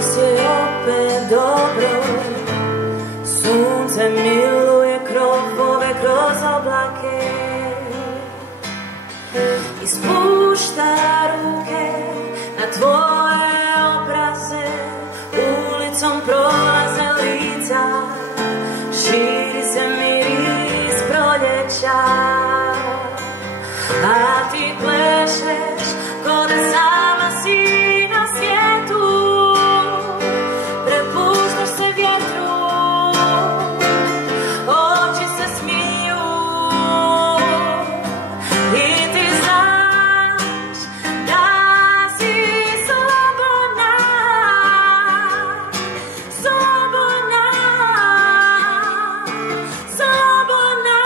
Dnes je opet dobro, sunce miluje kropove kroz oblake i spušta ruke na tvoje obraze, ulicom prolaze lica, širi se miris proljeća, a ti plešeš ko da sama si na svijetu, prepuštaš se vjetru, oči se smiju i ti znaš da si slobodna, slobodna, slobodna.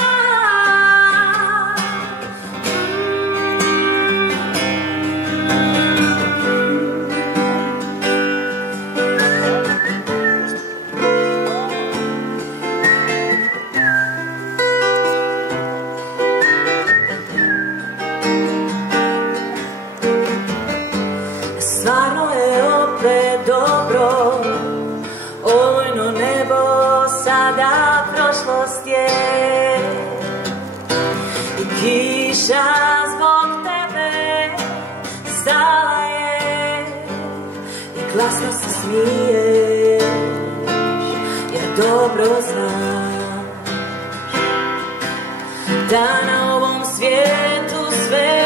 Stvarno je opet dobro, olujno nebo sada prošlost je i kiša zbog tebe stala je i glasno se smiješ jer dobro znaš da na ovom svijetu sve